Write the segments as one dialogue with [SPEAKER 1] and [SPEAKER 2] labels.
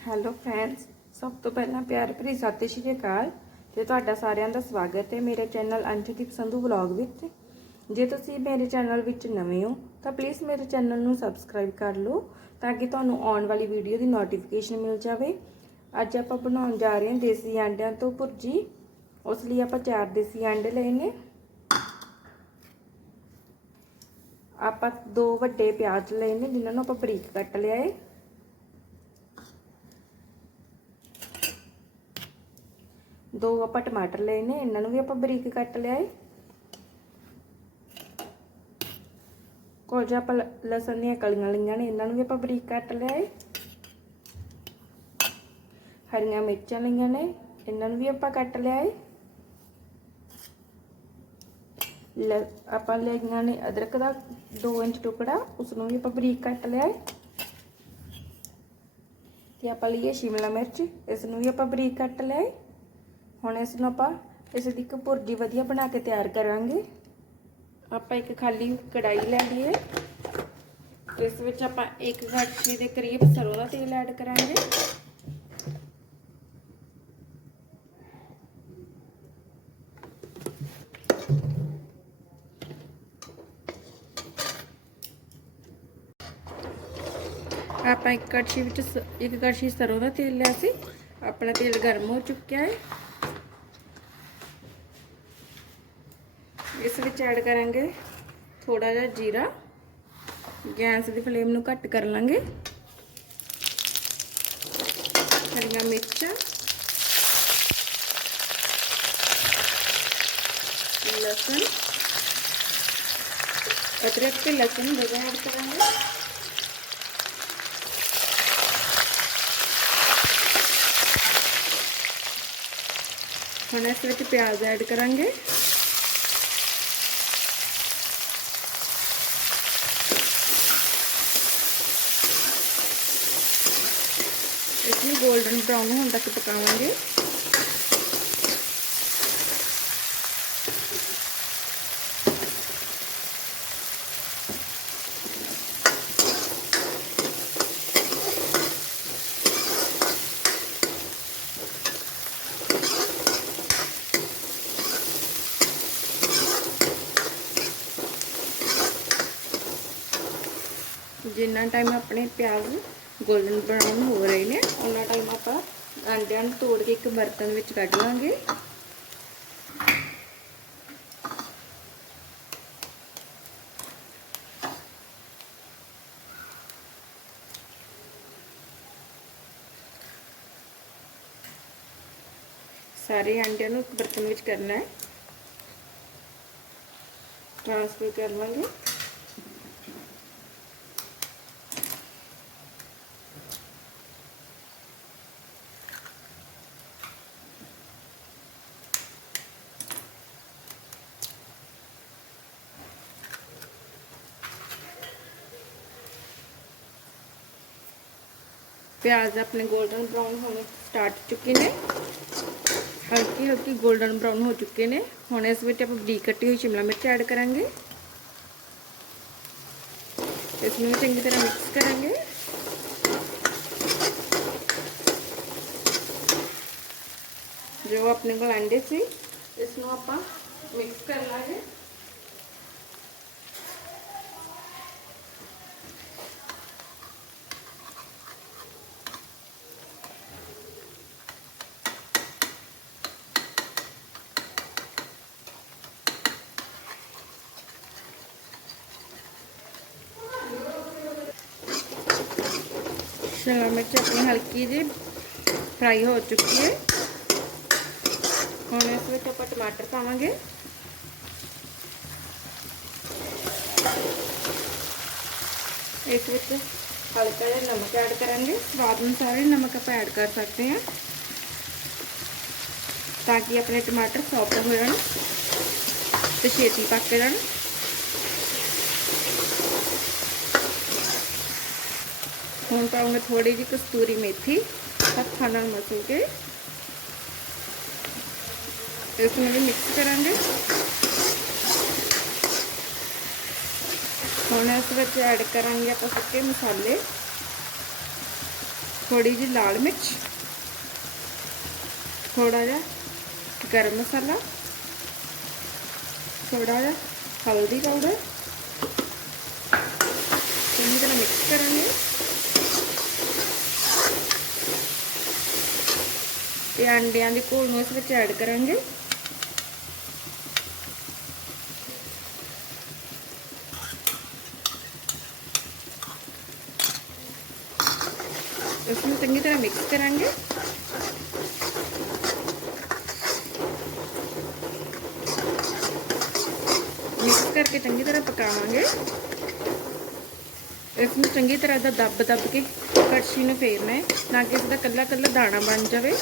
[SPEAKER 1] Hello friends ਸਭ ਤੋਂ ਪਹਿਲਾਂ ਪਿਆਰ ਭਰੀ ਸਤਿ ਸ਼੍ਰੀ ਅਕਾਲ ਤੇ ਤੁਹਾਡਾ ਸਾਰਿਆਂ ਦਾ ਸਵਾਗਤ ਹੈ ਮੇਰੇ ਚੈਨਲ ਅੰਸ਼ਦੀਪ ਸੰਧੂ ਵਲੌਗ ਵਿੱਚ। ਜੇ ਤੁਸੀਂ ਮੇਰੇ ਚੈਨਲ ਵਿੱਚ ਨਵੇਂ ਹੋ, ਤਾਂ ਪਲੀਜ਼ ਮੇਰੇ ਚੈਨਲ ਨੂੰ ਸਬਸਕ੍ਰਾਈਬ ਕਰ ਲਓ ਤਾਂ ਕਿ ਤੁਹਾਨੂੰ ਆਉਣ ਵਾਲੀ ਵੀਡੀਓ ਦੀ ਨੋਟੀਫਿਕੇਸ਼ਨ ਮਿਲ ਜਾਵੇ। ਅੱਜ ਆਪਾਂ ਬਣਾਉਣ ਜਾ ਰਹੇ ਹਾਂ ਦੇਸੀ ਅੰਡਿਆਂ ਤੋਂ ਭੁਰਜੀ। ਉਸ ਲਈ ਆਪਾਂ ਚਾਰ ਦੇਸੀ ਅੰਡੇ ਲਏ ਨੇ। ਆਪਾਂ ਦੋ ਵੱਡੇ ਪਿਆਜ਼ ਲਏ ਨੇ, ਜਿਨ੍ਹਾਂ ਨੂੰ ਆਪਾਂ ਬਰੀਕ ਕੱਟ ਲਿਆ ਹੈ। ਦੋ ਆਪਾਂ ਟਮਾਟਰ ਲਏ ਨੇ, ਇਹਨਾਂ ਨੂੰ ਵੀ ਆਪਾਂ ਬਰੀਕ ਕੱਟ ਲਿਆ ਹੈ ਕੁਝ ਆਪਾਂ ਲਸਣ ਦੀਆਂ ਕਲੀਆਂ ਲਈਆਂ ਨੇ, ਇਹਨਾਂ ਨੂੰ ਵੀ ਆਪਾਂ ਬਰੀਕ ਕੱਟ ਲਿਆ ਹੈ ਹਰੀਆਂ ਮਿਰਚਾਂ ਲਈਆਂ ਨੇ, ਇਹਨਾਂ ਨੂੰ ਵੀ ਆਪਾਂ ਕੱਟ ਲਿਆ ਹੈ ਆਪਾਂ ਲਈਆਂ ਨੇ ਅਦਰਕ ਦਾ 2 ਇੰਚ ਟੁਕੜਾ ਉਸ ਨੂੰ ਵੀ ਆਪਾਂ ਬਰੀਕ ਕੱਟ ਲਿਆ ਹੈ ਤੇ ਆਪਾਂ ਲਈਏ ਸ਼ਿਮਲਾ ਮਿਰਚ ਇਸ ਨੂੰ ਵੀ ਆਪਾਂ ਬਰੀਕ ਕੱਟ ਲਿਆ ਹੈ ਹੁਣ ਇਸ ਨੂੰ ਆਪਾਂ ਇਸ ਦੀ ਇੱਕ ਭੁਰਜੀ ਵਧੀਆ ਬਣਾ ਕੇ ਤਿਆਰ ਕਰਾਂਗੇ। ਆਪਾਂ ਇੱਕ ਖਾਲੀ ਕੜਾਈ ਲੈ ਲਈਏ। ਇਸ ਵਿੱਚ ਆਪਾਂ ਇੱਕ ਕੜਛੀ ਦੇ ਕਰੀਬ ਸਰੋਂ ਦਾ ਤੇਲ ਐਡ ਕਰਾਂਗੇ। ਆਪਾਂ ਇੱਕ ਕੜਛੀ ਵਿੱਚ ਇੱਕ ਕੜਛੀ ਸਰੋਂ ਦਾ ਤੇਲ ਲਿਆ ਸੀ। ਆਪਣਾ ਤੇਲ ਗਰਮ ਹੋ ਚੁੱਕਿਆ ਹੈ। ਇਸ ਵਿੱਚ ਐਡ ਕਰਾਂਗੇ ਥੋੜਾ ਜਿਹਾ ਜੀਰਾ। ਗੈਸ ਦੀ ਫਲੇਮ ਨੂੰ ਘੱਟ ਕਰ ਲਾਂਗੇ। ਹਰੀਆਂ ਮਿਰਚਾਂ। ਲਸਣ। ਅਦਰਕ ਤੇ ਲਸਣ ਦੋਵੇਂ ਐਡ ਕਰਾਂਗੇ। ਹੁਣ ਇਸ ਵਿੱਚ ਪਿਆਜ਼ ਐਡ ਕਰਾਂਗੇ ਇਸ ਨੂੰ 골ਡਨ ਬ੍ਰਾਊਨ ਹੋਣ ਤੱਕ ਪਕਾਵਾਂਗੇ। ਜਿੰਨਾ ਟਾਈਮ ਆਪਣੇ ਪਿਆਜ਼ ਗੋਲਡਨ ਬਰਾਊਨ ਹੋ ਰਹੇ ਨੇ ਅੰਡਿਆਂ ਨੂੰ ਤੋੜ ਕੇ ਇੱਕ ਬਰਤਨ ਵਿੱਚ ਕੱਢ ਲਾਂਗੇ। ਸਾਰੇ ਅੰਡਿਆਂ ਨੂੰ ਇੱਕ ਬਰਤਨ ਵਿੱਚ ਕਰਨਾ ਹੈ। ਟ੍ਰਾਂਸਫਰ ਕਰ ਲਾਂਗੇ। ਪਿਆਜ਼ ਆਪਣੇ 골ਡਨ ਬ੍ਰਾਊਨ ਹੋਣੇ ਸਟਾਰਟ ਚੁੱਕੇ ਨੇ ਹਲਕੀ ਹਲਕੀ 골ਡਨ ਬ੍ਰਾਊਨ ਹੋ ਚੁੱਕੇ ਨੇ ਹੁਣ ਇਸ ਵਿੱਚ ਆਪਾਂ ਬਰੀਕ ਕੱਟੀ ਹੋਈ ਸ਼ਿਮਲਾ ਮਿਰਚ ਐਡ ਕਰਾਂਗੇ ਇਸ ਨੂੰ ਚੰਗੀ ਤਰ੍ਹਾਂ ਮਿਕਸ ਕਰਾਂਗੇ ਜੋ ਆਪਣੇ ਕੋਲ ਅੰਡੇ ਸੀ ਇਸ ਨੂੰ ਆਪਾਂ ਮਿਕਸ ਕਰ ਲਾਂਗੇ ਸ਼ਿਮਲਾ ਮਿਰਚ ਆਪਣੀ ਹਲਕੀ ਜੀ ਫਰਾਈ ਹੋ ਹੁਣ ਇਸ ਵਿੱਚ ਆਪਾਂ ਟਮਾਟਰ ਪਾਵਾਂਗੇ। ਇਸ ਵਿੱਚ ਹਲਕਾ ਜਿਹਾ ਨਮਕ ਐਡ ਕਰਾਂਗੇ। ਸਵਾਦ ਅਨੁਸਾਰ ਹੀ ਨਮਕ ਆਪਾਂ ਐਡ ਕਰ ਸਕਦੇ ਹਾਂ। ਤਾਂ ਕਿ ਆਪਣੇ ਟਮਾਟਰ ਸੌਫਟ ਹੋ ਜਾਣ ਤੇ ਛੇਤੀ ਪੱਕ ਜਾਣ। ਹੁਣ ਪਾਉਂਗੇ ਥੋੜੀ ਜਿਹੀ ਕਸਤੂਰੀ ਮੇਥੀ ਹੱਥਾਂ ਨਾਲ ਮਸਲ ਕੇ ਇਸ ਨੂੰ ਵੀ ਮਿਕਸ ਕਰਾਂਗੇ। ਹੁਣ ਇਸ ਵਿੱਚ ਐਡ ਕਰਾਂਗੇ ਆਪਾਂ ਸੁੱਕੇ ਮਸਾਲੇ ਥੋੜੀ ਜਿਹੀ ਲਾਲ ਮਿਰਚ ਥੋੜਾ ਜਿਹਾ ਗਰਮ ਮਸਾਲਾ ਥੋੜਾ ਜਿਹਾ ਹਲਦੀ ਪਾਊਡਰ ਚੰਗੀ ਤਰ੍ਹਾਂ ਮਿਕਸ ਕਰਾਂਗੇ। ਤੇ ਅੰਡਿਆਂ ਦੇ ਘੋਲ ਨੂੰ ਇਸ ਵਿੱਚ ਐਡ ਕਰਾਂਗੇ। ਇਸ ਨੂੰ ਚੰਗੀ ਤਰ੍ਹਾਂ ਮਿਕਸ ਕਰਾਂਗੇ। ਮਿਕਸ ਕਰਕੇ ਚੰਗੀ ਤਰ੍ਹਾਂ ਪਕਾਵਾਂਗੇ। ਇਸ ਨੂੰ ਚੰਗੀ ਤਰ੍ਹਾਂ ਦਾ ਦੱਬ ਦੱਬ ਕੇ ਕੜਛੀ ਨੂੰ ਫੇਰਨਾ ਹੈ ਨਾ ਕਿ ਇਸ ਦਾ ਕੱਲਾ ਕੱਲਾ ਦਾਣਾ ਬਣ ਜਾਵੇ।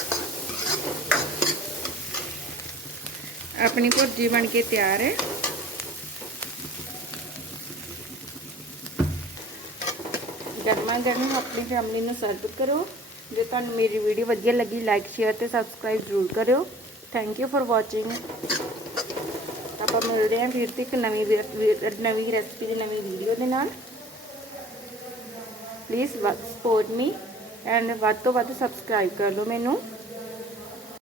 [SPEAKER 1] ਆਪਣੀ ਭੁਰਜੀ ਬਣ ਕੇ ਤਿਆਰ ਹੈ। ਗਰਮਾ ਗਰਮ ਆਪਣੀ ਫੈਮਿਲੀ ਨੂੰ ਸਰਵ ਕਰੋ। ਜੇ ਤੁਹਾਨੂੰ ਮੇਰੀ ਵੀਡੀਓ ਵਧੀਆ ਲੱਗੀ ਲਾਈਕ ਸ਼ੇਅਰ ਤੇ ਸਬਸਕ੍ਰਾਈਬ ਜ਼ਰੂਰ ਕਰਿਓ। ਥੈਂਕ ਯੂ ਫॉर ਵਾਚਿੰਗ ਆਪਾਂ ਮਿਲਦੇ ਹਾਂ ਫਿਰ ਤੇ ਇੱਕ ਨਵੀਂ ਨਵੀਂ ਰੈਸਪੀ ਦੀ ਨਵੀਂ ਵੀਡੀਓ ਦੇ ਨਾਲ। ਪਲੀਜ਼ ਸਪੋਰਟ ਮੀ ਐਂਡ ਵੱਧ ਤੋਂ ਵੱਧ ਸਬਸਕ੍ਰਾਈਬ ਕਰ ਲਓ ਮੈਨੂੰ।